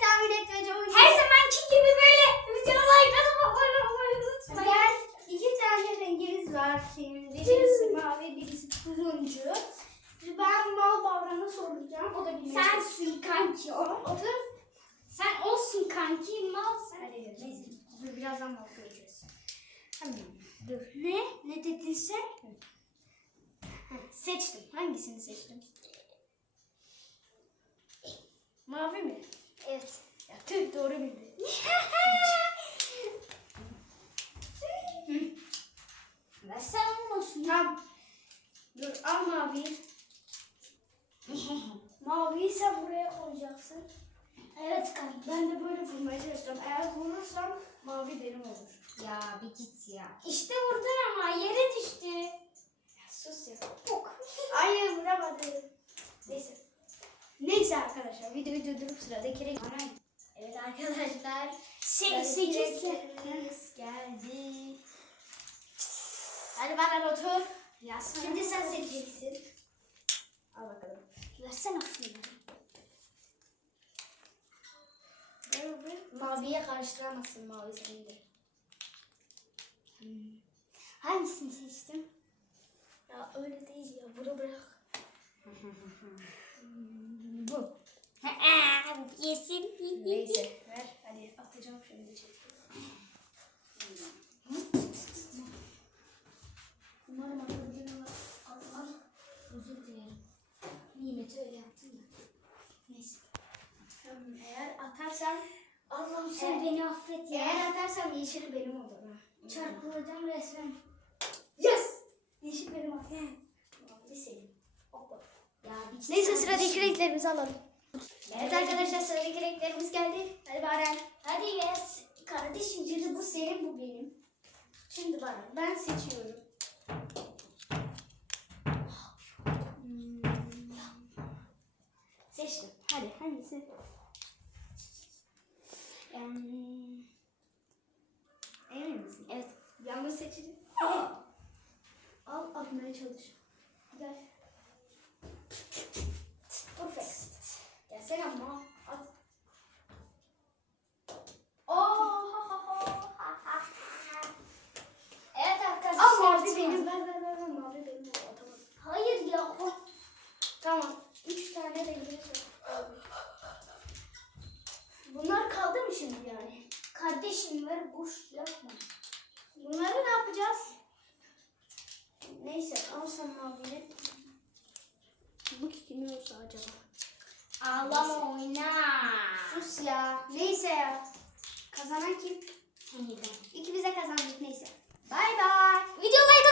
tahmin etmece oyunu. Her zamanki gibi böyle videoya like atıp abone olmayı unutmayın. Gel. İki tane renginiz var senin. Birisi mavi, birisi turuncu. Ben mal bavrana soracağım. O da bilmiyor. Sensin kanki o. Otur. Sen olsun kanki mal sen. Hadi neyse. Dur birazdan mal koyacağız. Tamam. Dur. Ne? Ne dedin sen? Heh, seçtim. Hangisini seçtim? Mavi mi? Evet. Ya tüh doğru bildi. Versen olmasın. Tamam. Dur al maviyi. Maviyi sen buraya koyacaksın. evet kanki. Ben de böyle vurmaya çalışacağım. Eğer vurursam mavi benim olur. Ya bir git ya. İşte vurdun ama yere düştü. Ya sus ya. Bok. Hayır vuramadım. Neyse. Neyse arkadaşlar videoyu durdurup sıradaki renk. Evet arkadaşlar. Se Sıradaki sekiz. renklerimiz geldi. Hadi bana otur. Ya sana- Şimdi sen seçeceksin. Al bakalım. Versene aslında. Maviye karıştıramazsın mavi senin de. Hangisini seçtin? Ya öyle değil ya. Bunu bırak. Yesin. Neyse ver. Hadi atacağım şimdi. Umarım atabildiğim Allah özür dilerim. Nimeti öyle yaptım da. Neyse. Tamam, eğer atarsam Allah'ım sen sen beni affet ya. eğer atarsam yeşil benim olur ha. Çarpılacağım resmen. Yes! Yeşil benim olur. Mavi senin. Ya Neyse sıradaki renklerimizi alalım. Evet arkadaşlar sıradaki renklerimiz geldi. Hadi Baren. Hadi ya kardeşim Şimdi bu senin bu benim. Şimdi Baren ben seçiyorum. Hmm. Seçtim. Hadi hangisi? Yani... Emin misin? Evet. Yanlış seçildi. Al atmaya çalış. Gel. Kardeşim ver boş yapma. Bunları ne yapacağız? Neyse al sen mavini. Bu kimin olsa acaba? Ağlama oyna. Sus ya. Neyse ya. Kazanan kim? Hani ben. İkimiz de kazandık neyse. Bay bay. Videoları